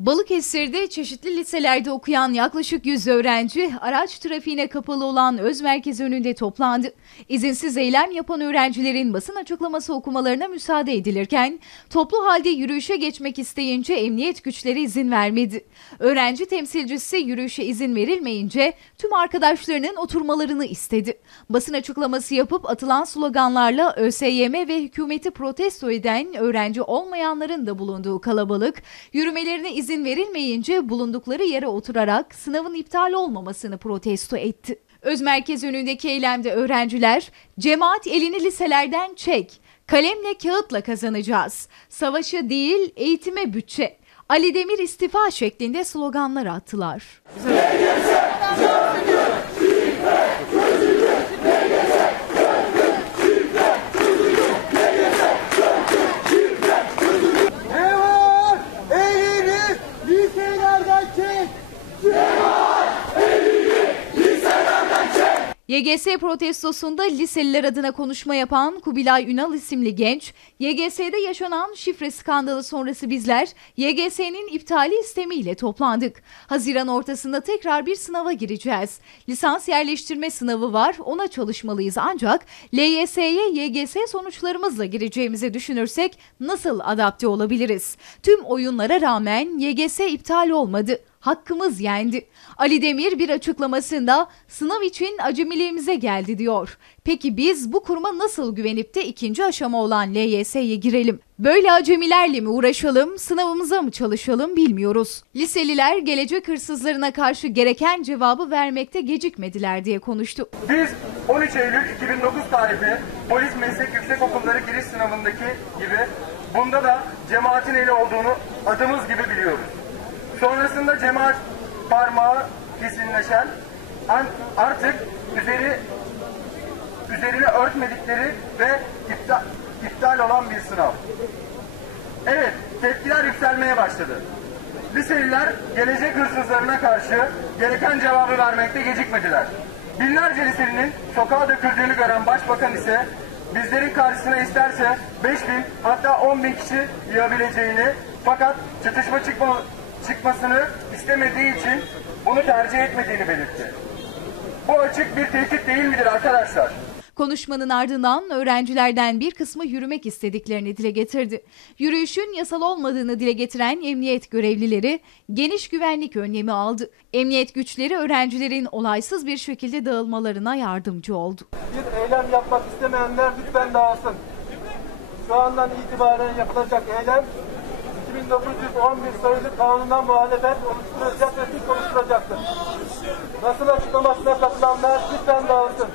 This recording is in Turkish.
Balıkesir'de çeşitli liselerde okuyan yaklaşık 100 öğrenci araç trafiğine kapalı olan öz merkez önünde toplandı. İzinsiz eylem yapan öğrencilerin basın açıklaması okumalarına müsaade edilirken toplu halde yürüyüşe geçmek isteyince emniyet güçleri izin vermedi. Öğrenci temsilcisi yürüyüşe izin verilmeyince tüm arkadaşlarının oturmalarını istedi. Basın açıklaması yapıp atılan sloganlarla ÖSYM ve hükümeti protesto eden öğrenci olmayanların da bulunduğu kalabalık yürümelerine izin verilmeyince bulundukları yere oturarak sınavın iptal olmamasını protesto etti. Öz merkez önündeki eylemde öğrenciler cemaat elini liselerden çek, kalemle kağıtla kazanacağız, savaşı değil eğitime bütçe, Ali Demir istifa şeklinde sloganlar attılar. Ne YGS protestosunda liseliler adına konuşma yapan Kubilay Ünal isimli genç, YGS'de yaşanan şifre skandalı sonrası bizler YGS'nin iptali istemiyle toplandık. Haziran ortasında tekrar bir sınava gireceğiz. Lisans yerleştirme sınavı var, ona çalışmalıyız ancak LYS'ye YGS sonuçlarımızla gireceğimizi düşünürsek nasıl adapte olabiliriz? Tüm oyunlara rağmen YGS iptal olmadı hakkımız yendi. Ali Demir bir açıklamasında sınav için acemiliğimize geldi diyor. Peki biz bu kuruma nasıl güvenip de ikinci aşama olan LYS'ye girelim? Böyle acemilerle mi uğraşalım, sınavımıza mı çalışalım bilmiyoruz. Liseliler gelecek hırsızlarına karşı gereken cevabı vermekte gecikmediler diye konuştu. Biz 13 Eylül 2009 tarihli Polis Meslek Yüksekokulları giriş sınavındaki gibi bunda da cemaatin eli olduğunu adımız gibi biliyoruz. Sonrasında cemaat parmağı kesinleşen artık üzeri üzerine örtmedikleri ve iptal, iptal olan bir sınav. Evet, tepkiler yükselmeye başladı. Liseliler gelecek hırsızlarına karşı gereken cevabı vermekte gecikmediler. Binlerce liselinin sokağa döküldüğünü gören başbakan ise bizlerin karşısına isterse 5 bin hatta 10 bin kişi yığabileceğini fakat çatışma çıkma, çıkmasını istemediği için bunu tercih etmediğini belirtti. Bu açık bir tehdit değil midir arkadaşlar? Konuşmanın ardından öğrencilerden bir kısmı yürümek istediklerini dile getirdi. Yürüyüşün yasal olmadığını dile getiren emniyet görevlileri geniş güvenlik önlemi aldı. Emniyet güçleri öğrencilerin olaysız bir şekilde dağılmalarına yardımcı oldu. Bir eylem yapmak istemeyenler lütfen dağılsın. Şu andan itibaren yapılacak eylem 2911 sayılı kanuna muhalefet oluşturacak ve suç oluşturacaktır. Basın açıklamasına katılanlar lütfen dağılsın.